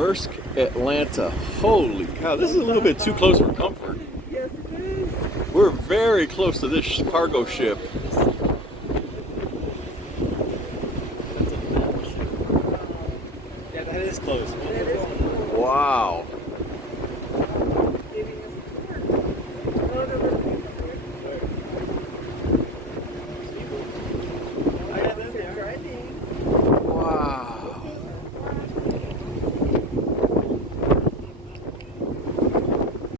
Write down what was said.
Maersk Atlanta. Holy cow, this is a little bit too close for comfort. Yes, it is. We're very close to this cargo ship. Yeah, that is close.